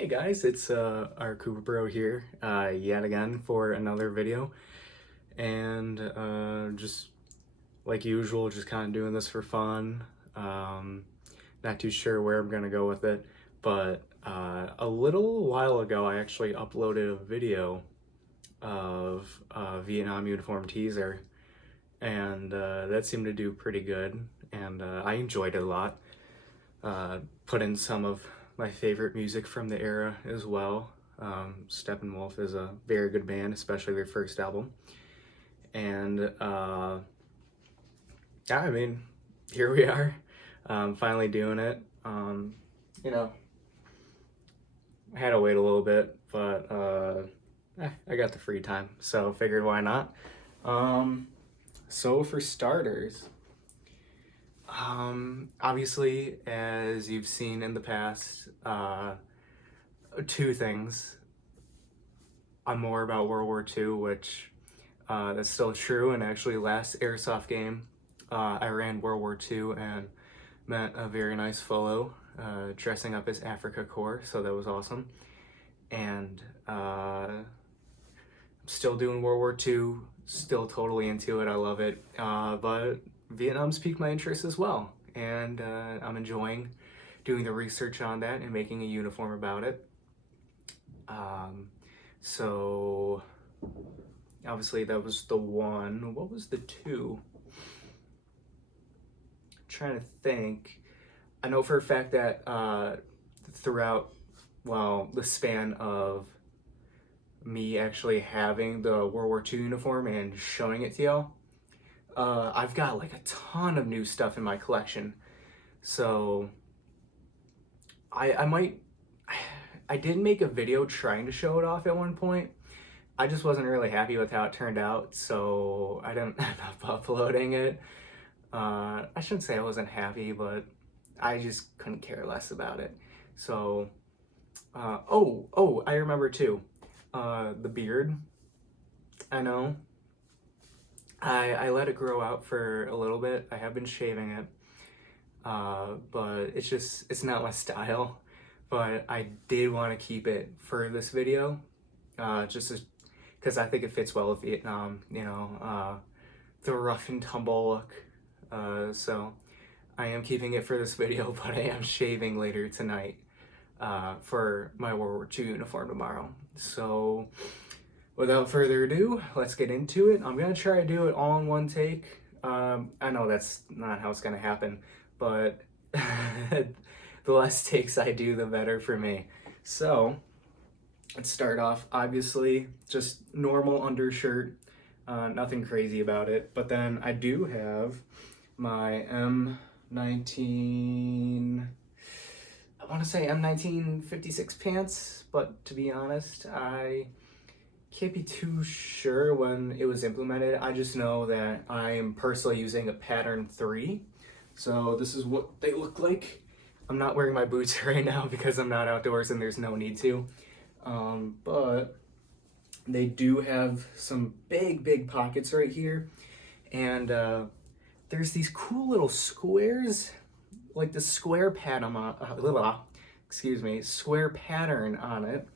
Hey guys, it's our Cooper Bro here, yet again for another video, and just like usual, just kind of doing this for fun. Not too sure where I'm gonna go with it, but a little while ago, I actually uploaded a video of a Vietnam uniform teaser, and that seemed to do pretty good, and I enjoyed it a lot. Put in some of my favorite music from the era as well. Steppenwolf is a very good band, especially their first album. And yeah, I mean, here we are, finally doing it. You know, I had to wait a little bit, but I got the free time, so figured why not. So for starters, obviously, as you've seen in the past, two things. I'm more about World War II, which that's still true. And actually, last airsoft game, I ran World War II and met a very nice fellow dressing up as Africa Corps, so that was awesome. And I'm still doing World War II, still totally into it. I love it. But Vietnam's piqued my interest as well, and I'm enjoying doing the research on that and making a uniform about it. So obviously that was the one. What was the two? I'm trying to think. I know for a fact that throughout, well, the span of me actually having the World War II uniform and showing it to y'all, I've got like a ton of new stuff in my collection. So I did make a video trying to show it off at one point. I just wasn't really happy with how it turned out, so I didn't end up uploading it. I shouldn't say I wasn't happy, but I just couldn't care less about it. So, I remember too. The beard. I know. I let it grow out for a little bit. I have been shaving it, but it's not my style. But I did want to keep it for this video, just because I think it fits well with Vietnam, the rough and tumble look. So I am keeping it for this video, but I am shaving later tonight for my World War II uniform tomorrow. So without further ado, let's get into it. I'm going to try to do it all in one take. I know that's not how it's going to happen, but the less takes I do, the better for me. So let's start off, obviously, just normal undershirt, nothing crazy about it. But then I do have my M19, I want to say M1956 pants, but to be honest, I can't be too sure when it was implemented. I just know that I am personally using a pattern 3. So this is what they look like. I'm not wearing my boots right now because I'm not outdoors and there's no need to. But they do have some big pockets right here. And there's these cool little squares, like the square pattern square pattern on it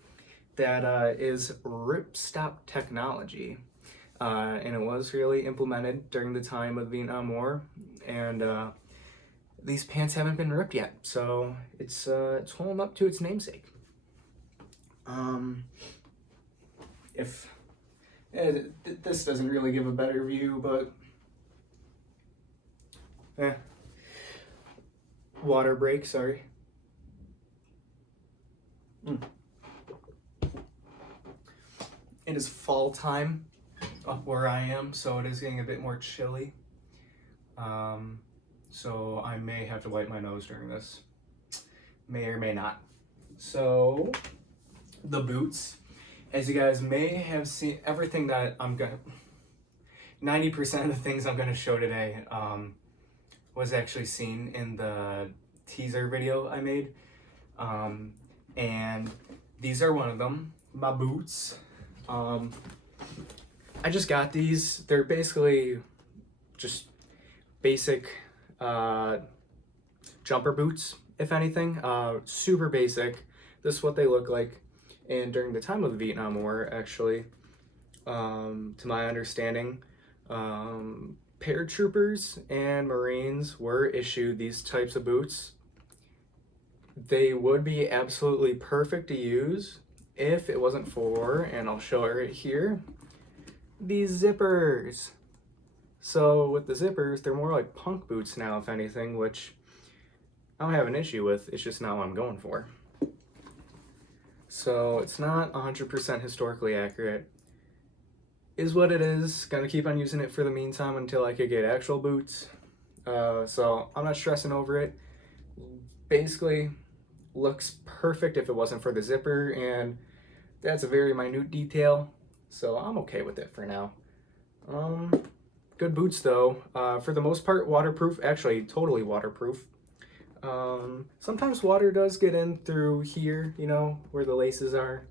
that is ripstop technology. And it was really implemented during the time of the Vietnam War. And these pants haven't been ripped yet, so it's holding up to its namesake. If this doesn't really give a better view, but water break. Sorry. It is fall time up where I am, so it is getting a bit more chilly. So I may have to wipe my nose during this. May or may not. So, the boots. As you guys may have seen, everything that 90% of the things I'm gonna show today was actually seen in the teaser video I made. And these are one of them, my boots. I just got these. They're basically just basic jumper boots, if anything. Super basic. this is what they look like. And during the time of the Vietnam War, actually, to my understanding, paratroopers and Marines were issued these types of boots. They would be absolutely perfect to use if it wasn't for, and I'll show it right here, these zippers. So with the zippers, they're more like punk boots now, if anything, which I don't have an issue with. It's just not what I'm going for. So it's not 100% historically accurate. Is what it is. Gonna keep on using it for the meantime until I could get actual boots. So I'm not stressing over it. Basically, looks perfect if it wasn't for the zipper, and that's a very minute detail, so I'm okay with it for now. Good boots though. For the most part, waterproof. Actually, totally waterproof. Sometimes water does get in through here, you know, where the laces are.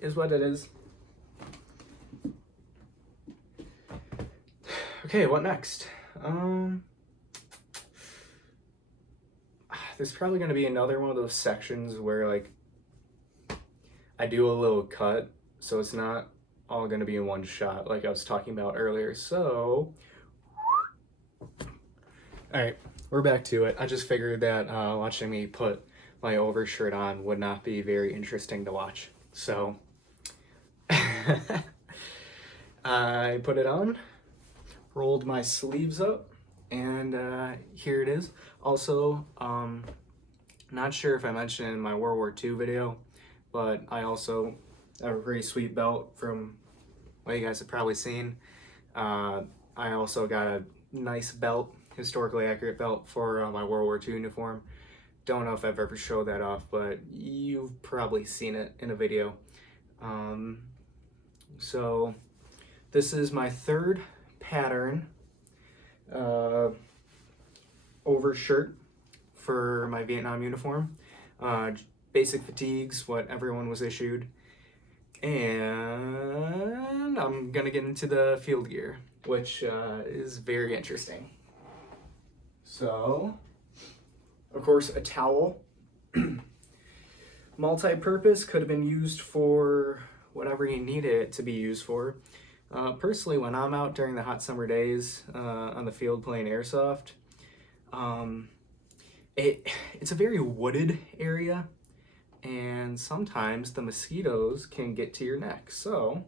Is what it is. Okay, what next? There's probably going to be another one of those sections where, like, I do a little cut, so it's not all going to be in one shot like I was talking about earlier. So, alright, we're back to it. I just figured that watching me put my overshirt on would not be very interesting to watch. So, I put it on, rolled my sleeves up, and here it is. Also, not sure if I mentioned in my World War II video, but I also have a pretty sweet belt from what you guys have probably seen. I also got a nice belt, historically accurate belt for my World War II uniform. Don't know if I've ever showed that off, but you've probably seen it in a video. So this is my third pattern overshirt for my Vietnam uniform. Basic fatigues, what everyone was issued. And I'm gonna get into the field gear, which is very interesting. So, of course, a towel. Multi-purpose, could have been used for whatever you needed it to be used for. Personally, when I'm out during the hot summer days on the field playing airsoft, it's a very wooded area, and sometimes the mosquitoes can get to your neck. So,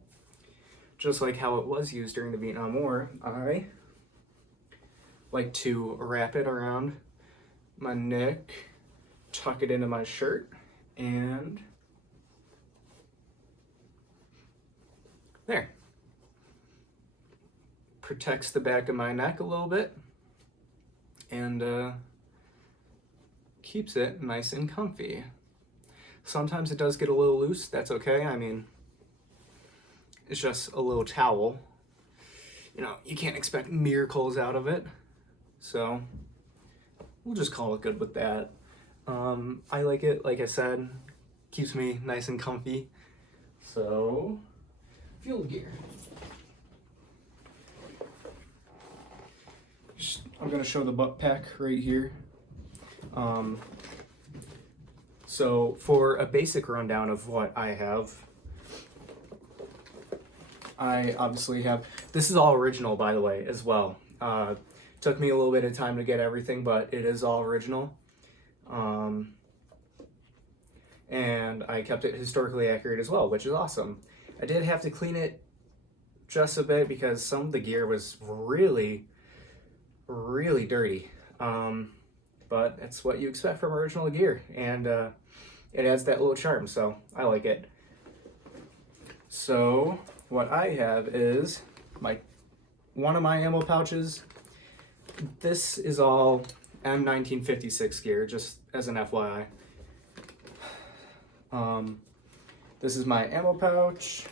just like how it was used during the Vietnam War, I like to wrap it around my neck, tuck it into my shirt, and there. Protects the back of my neck a little bit, and keeps it nice and comfy. Sometimes it does get a little loose, that's okay. I mean, it's just a little towel. You know, you can't expect miracles out of it. So, we'll just call it good with that. I like it, like I said, keeps me nice and comfy. So, field gear. I'm gonna show the butt pack right here. So for a basic rundown of what I have, I obviously have, this is all original by the way as well. Took me a little bit of time to get everything, but it is all original. And I kept it historically accurate as well, which is awesome. I did have to clean it just a bit because some of the gear was really dirty. But it's what you expect from original gear, and it adds that little charm, so I like it. So what I have is one of my ammo pouches. This is all M1956 gear, just as an FYI. This is my ammo pouch.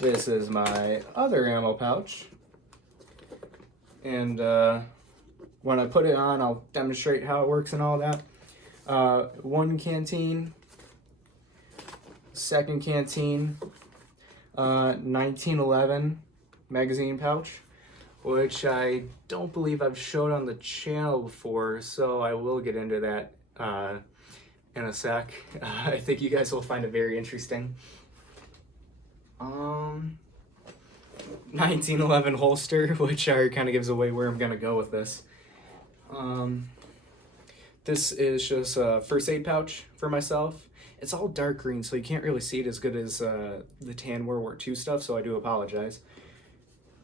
This is my other ammo pouch. And when I put it on, I'll demonstrate how it works and all that. One canteen, second canteen, 1911 magazine pouch, which I don't believe I've showed on the channel before, so I will get into that in a sec. I think you guys will find it very interesting. 1911 holster, which already kind of gives away where I'm gonna go with this. This is just a first aid pouch for myself. It's all dark green, so you can't really see it as good as the tan World War II stuff, so I do apologize.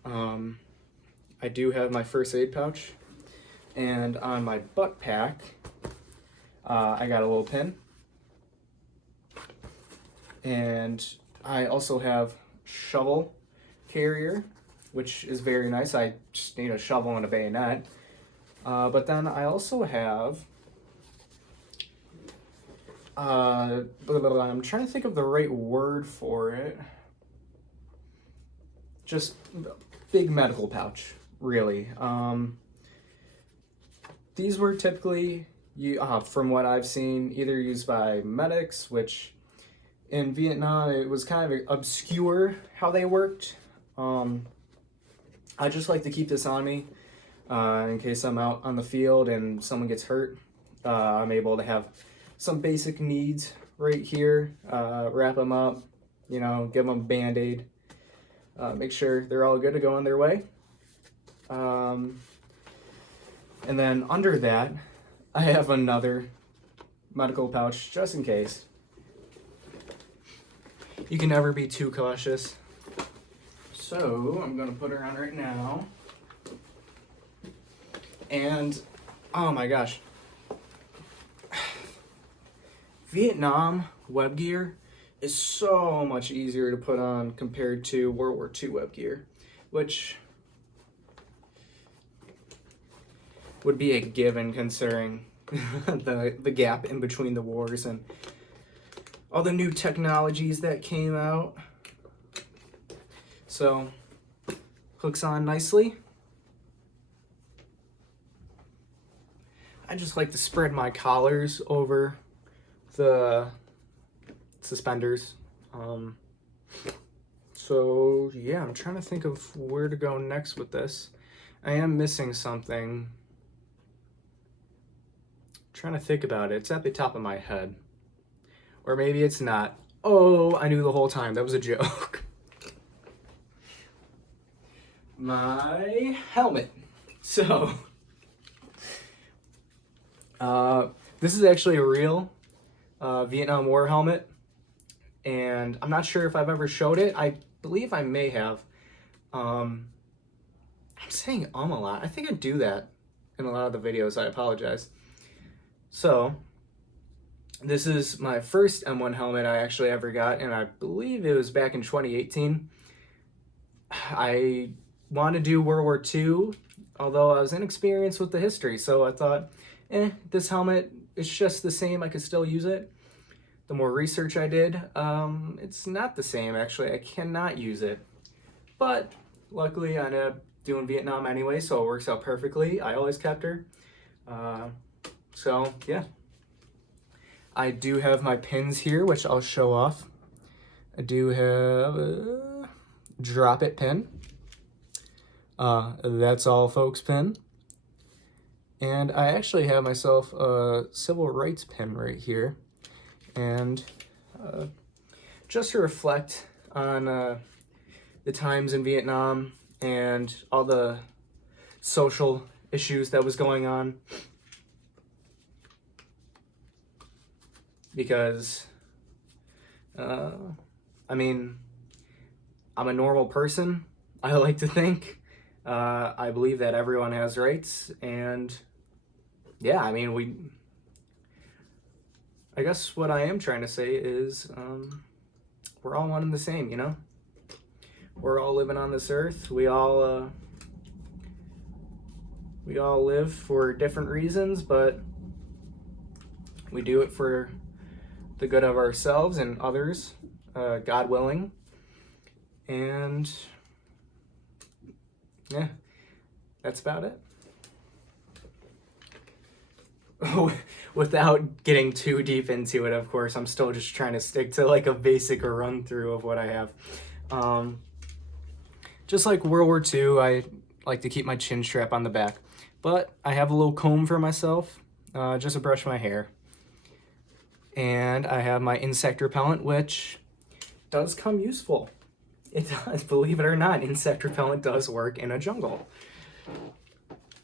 I do have my first aid pouch, and on my butt pack, I got a little pin, and I also have shovel carrier, which is very nice. I just need a shovel and a bayonet. But then I also have, I'm trying to think of the right word for it. Just big medical pouch, really. These were typically, from what I've seen, either used by medics, which in Vietnam it was kind of obscure how they worked. I just like to keep this on me in case I'm out on the field and someone gets hurt. I'm able to have some basic needs right here, wrap them up, give them a Band-Aid, make sure they're all good to go on their way. And then under that, I have another medical pouch just in case. You can never be too cautious. So I'm gonna put her on right now. And oh my gosh, Vietnam web gear is so much easier to put on compared to World War II web gear, which would be a given considering the gap in between the wars and all the new technologies that came out. So, hooks on nicely. I just like to spread my collars over the suspenders. So yeah, I'm trying to think of where to go next with this. I am missing something. I'm trying to think about it. It's at the top of my head. Or maybe it's not. Oh, I knew the whole time. That was a joke. My helmet. So, this is actually a real Vietnam War helmet, and I'm not sure if I've ever showed it. I believe I may have. I'm saying a lot. I think I do that in a lot of the videos. I apologize. So, this is my first M1 helmet I actually ever got, and I believe it was back in 2018. I want to do World War II, although I was inexperienced with the history, so I thought, this helmet is just the same, I could still use it. The more research I did, it's not the same, actually. I cannot use it. But luckily I ended up doing Vietnam anyway, so it works out perfectly. I always kept her. So yeah. I do have my pins here, which I'll show off. I do have a drop it pin. That's all folks pin. And I actually have myself a civil rights pin right here. And just to reflect on the times in Vietnam and all the social issues that was going on. Because, I mean, I'm a normal person, I like to think. I believe that everyone has rights, and yeah, I mean, I guess what I am trying to say is, we're all one and the same, We're all living on this earth. We all live for different reasons, but we do it for the good of ourselves and others, God willing. And yeah, that's about it. Without getting too deep into it, of course, I'm still just trying to stick to like a basic run through of what I have. Just like World War II, I like to keep my chin strap on the back, but I have a little comb for myself, just to brush my hair. And I have my insect repellent, which does come useful. It does, believe it or not, insect repellent does work in a jungle.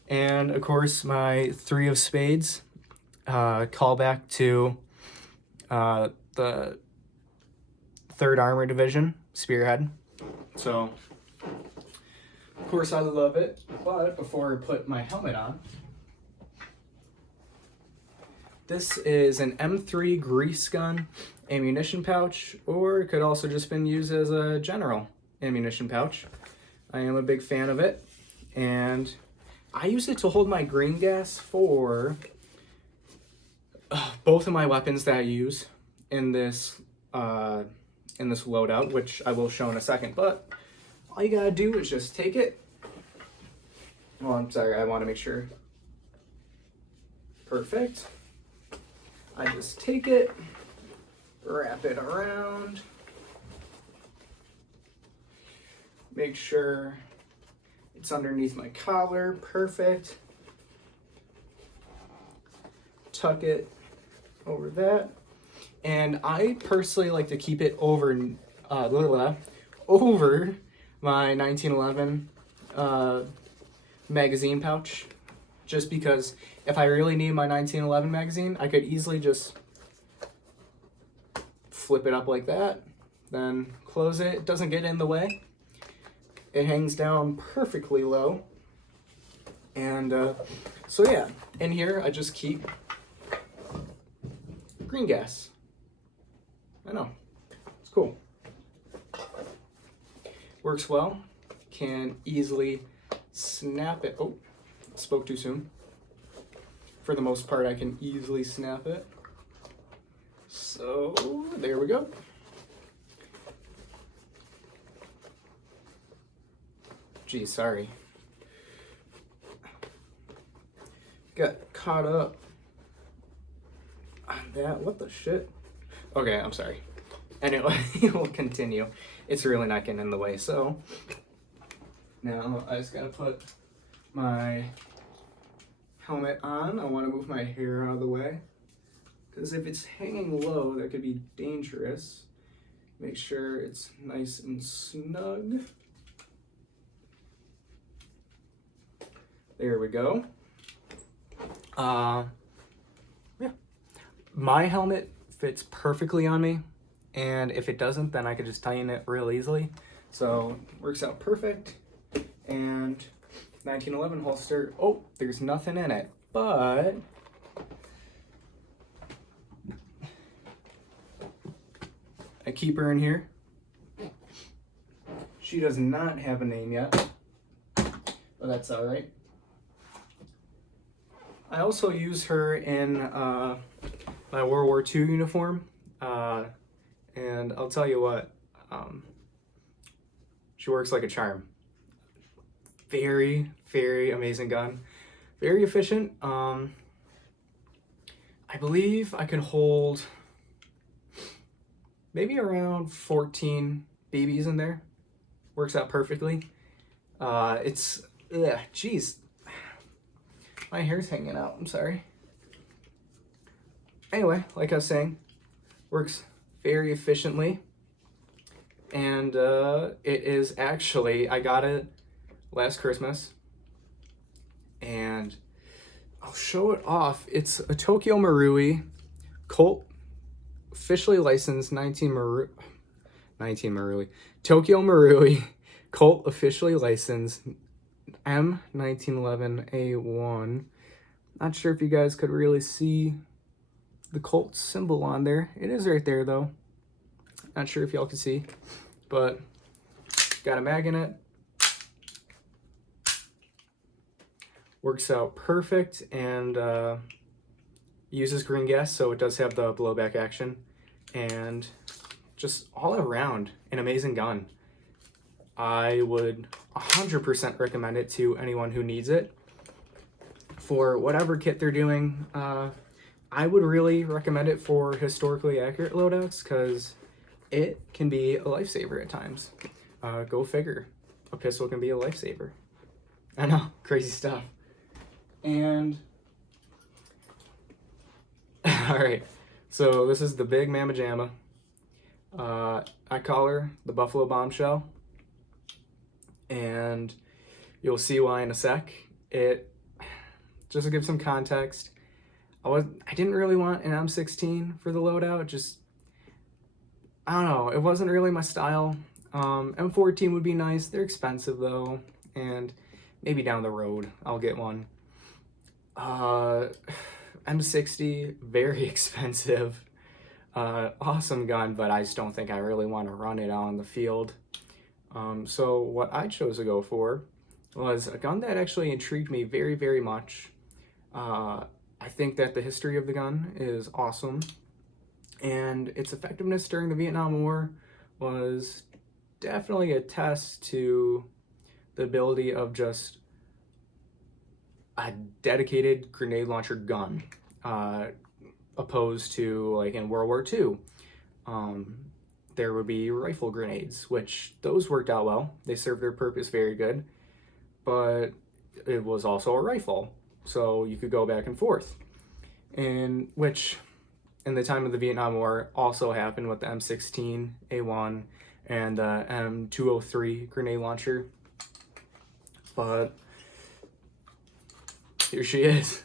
And of course, my 3 of spades, callback to the 3rd Armor Division, Spearhead. So, of course, I love it. But before I put my helmet on, this is an M3 grease gun ammunition pouch, or it could also just been used as a general ammunition pouch. I am a big fan of it, and I use it to hold my green gas for both of my weapons that I use in this loadout, which I will show in a second. But all you gotta do is just take it. Oh, I'm sorry, I want to make sure. Perfect. I just take it, wrap it around, make sure it's underneath my collar, perfect. Tuck it over that. And I personally like to keep it over my 1911 magazine pouch, just because if I really need my 1911 magazine, I could easily just flip it up like that, then close it. It doesn't get in the way. It hangs down perfectly low. And so yeah, in here I just keep green gas. I know, it's cool. Works well. Can easily snap it. Oh, spoke too soon. For the most part, I can easily snap it. So, there we go. Geez, sorry. Got caught up on that. What the shit? Okay, I'm sorry. Anyway, we'll continue. It's really not getting in the way, so now I just gotta put my helmet on. I want to move my hair out of the way, because if it's hanging low, that could be dangerous. Make sure it's nice and snug. There we go. Yeah. My helmet fits perfectly on me, and if it doesn't, then I could just tighten it real easily. So, works out perfect. And 1911 holster. Oh, there's nothing in it, but I keep her in here. She does not have a name yet, but that's all right. I also use her in my World War II uniform, and I'll tell you what, she works like a charm. Very, very amazing gun. Very efficient. I believe I can hold maybe around 14 BBs in there. Works out perfectly. Geez. My hair's hanging out, I'm sorry. Anyway, like I was saying, works very efficiently. And it is actually, I got it last Christmas, and I'll show it off. It's a Tokyo Marui Colt, officially licensed 19 Marui. Tokyo Marui Colt, officially licensed M1911A1. Not sure if you guys could really see the Colt symbol on there. It is right there though. Not sure if y'all can see, but got a mag in it. Works out perfect, and uses green gas, so it does have the blowback action, and just all around an amazing gun. I would 100% recommend it to anyone who needs it for whatever kit they're doing. I would really recommend it for historically accurate loadouts, because it can be a lifesaver at times. Go figure. A pistol can be a lifesaver. I know, crazy stuff. And all right, So this is the Big Mama Jamma. I call her the Buffalo Bombshell, and you'll see why in a sec. Just to give some context, I didn't really want an M16 for the loadout. Just, I don't know, it wasn't really my style. M14 would be nice. They're expensive though, and maybe down the road I'll get one. M60, very expensive. Awesome gun, but I just don't think I really want to run it out on the field. So what I chose to go for was a gun that actually intrigued me very, very much. I think that the history of the gun is awesome, and its effectiveness during the Vietnam War was definitely a test to the ability of just a dedicated grenade launcher gun, opposed to like in World War II. There would be rifle grenades, which those worked out well. They served their purpose very good, but it was also a rifle, so you could go back and forth. And which, in the time of the Vietnam War, also happened with the M16 A1 and the M203 grenade launcher. But here she is.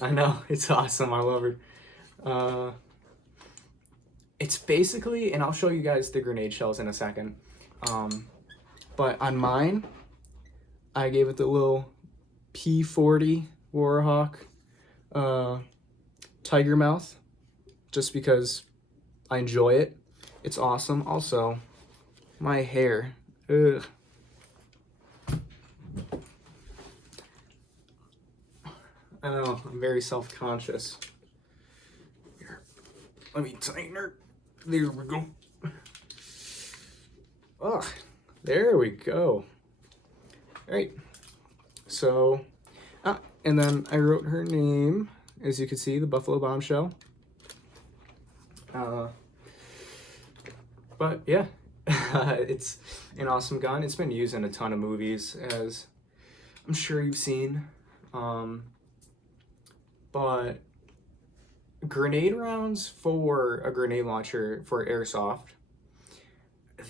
I know, it's awesome. I love her. It's basically, and I'll show you guys the grenade shells in a second. But on mine, I gave it the little P40 Warhawk tiger mouth, just because I enjoy it. It's awesome. Also, my hair. Ugh. I know, I'm very self-conscious. Here, let me tighten her. There we go. Oh, there we go. All right. So, and then I wrote her name, as you can see, the Buffalo Bombshell. But yeah, it's an awesome gun. It's been used in a ton of movies, as I'm sure you've seen. But grenade rounds for a grenade launcher for airsoft,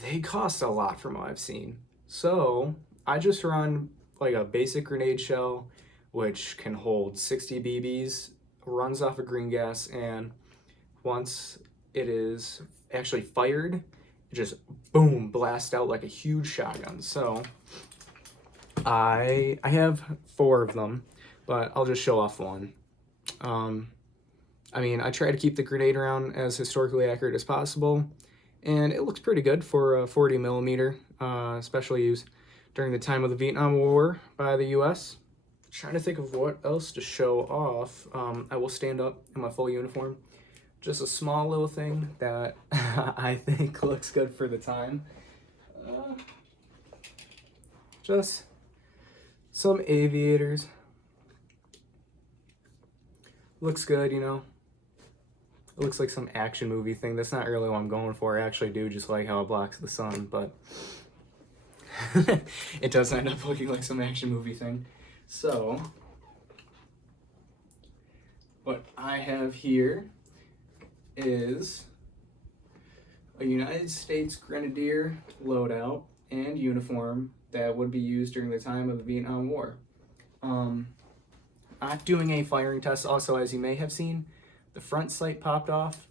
they cost a lot from what I've seen. So I just run like a basic grenade shell, which can hold 60 BBs, runs off of green gas, and once it is actually fired, it just boom, blast out like a huge shotgun. So I have 4 of them, but I'll just show off one. I mean, I try to keep the grenade round as historically accurate as possible, and it looks pretty good for a 40 millimeter, especially used during the time of the Vietnam War by the US. Trying to think of what else to show off. I will stand up in my full uniform. Just a small little thing that I think looks good for the time. Just some aviators. Looks good, you know. It looks like some action movie thing. That's not really what I'm going for. I actually do just like how it blocks the sun, but it does end up looking like some action movie thing. So, what I have here is a United States Grenadier loadout and uniform that would be used during the time of the Vietnam War. Not doing a firing test. Also, as you may have seen, the front sight popped off.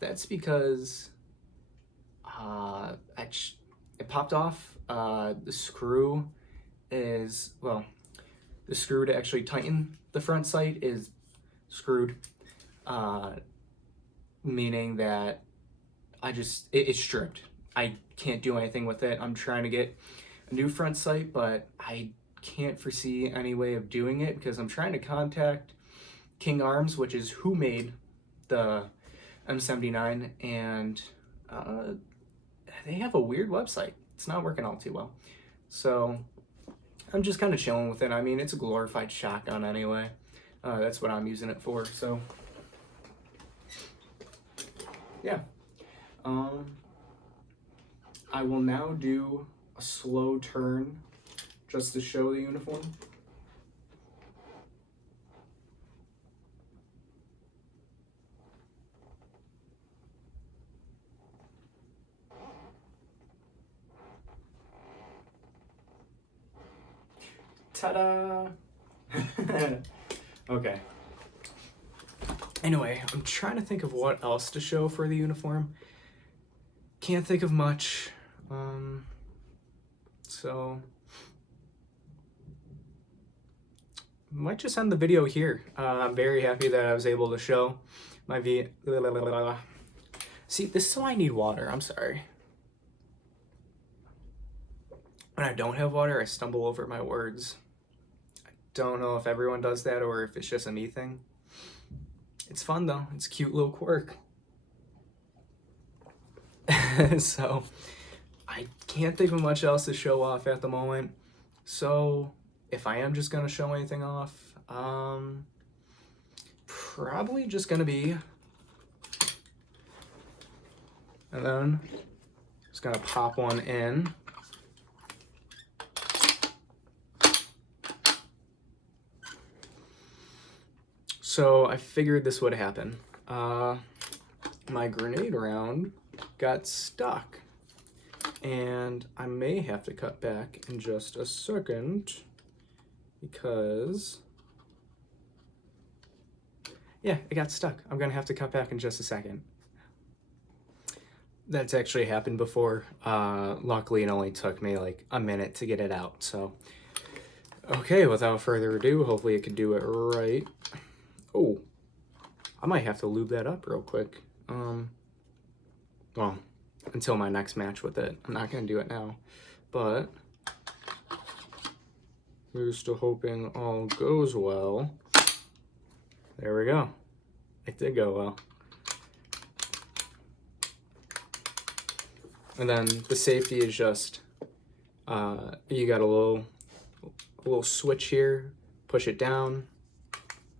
That's because it popped off. The screw is, well, the screw to actually tighten the front sight is screwed, meaning that it's stripped. I can't do anything with it. I'm trying to get a new front sight, but I can't foresee any way of doing it because I'm trying to contact King Arms, which is who made the M79, and they have a weird website. It's not working all too well. So I'm just kind of chilling with it. I mean, it's a glorified shotgun anyway. That's what I'm using it for. So yeah. I will now do a slow turn just to show the uniform. Ta-da! Okay. Anyway, I'm trying to think of what else to show for the uniform. Can't think of much. So might just end the video here. I'm very happy that I was able to show my See, this is why I need water. I'm sorry. When I don't have water, I stumble over my words. I don't know if everyone does that or if it's just a me thing. It's fun though. It's a cute little quirk. So I can't think of much else to show off at the moment. So if I am just gonna show anything off, probably just gonna be, and then just gonna pop one in. So I figured this would happen. My grenade round got stuck, and I may have to cut back in just a second because, yeah, it got stuck. I'm gonna have to cut back in just a second. That's actually happened before. Luckily, it only took me like a minute to get it out. So, okay, without further ado, hopefully it could do it right. Oh, I might have to lube that up real quick. Well, until my next match with it. I'm not gonna do it now, but here's to hoping all goes well. There we go. It did go well. And then the safety is just, you got a little switch here, push it down,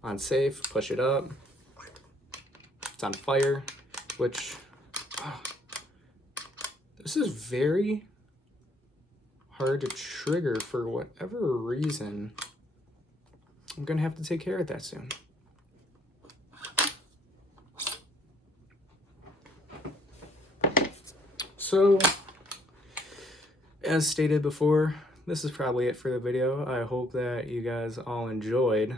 on safe, push it up. It's on fire, which, this is very hard to trigger for whatever reason. I'm gonna have to take care of that soon. So, as stated before, this is probably it for the video. I hope that you guys all enjoyed.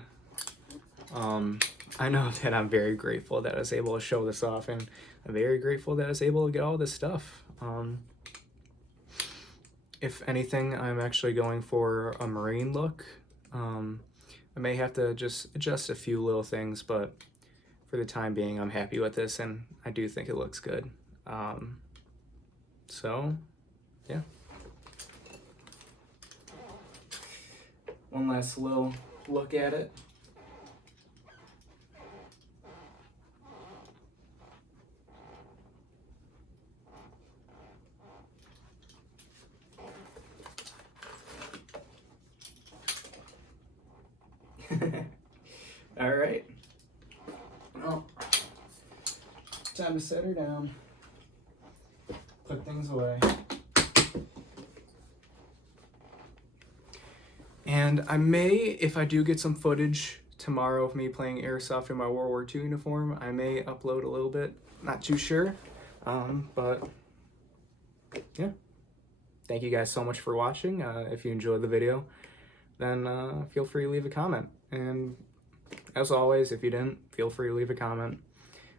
I know that I'm very grateful that I was able to show this off, and I'm very grateful that I was able to get all this stuff. If anything, I'm actually going for a marine look. I may have to just adjust a few little things, but for the time being, I'm happy with this, and I do think it looks good. So, yeah. One last little look at it. All right. Well, time to set her down. Put things away. And I may, if I do get some footage tomorrow of me playing airsoft in my World War II uniform, I may upload a little bit. Not too sure. But yeah. Thank you guys so much for watching. If you enjoyed the video, then feel free to leave a comment. And as always, if you didn't, feel free to leave a comment.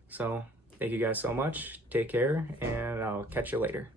So thank you guys so much. Take care, and I'll catch you later.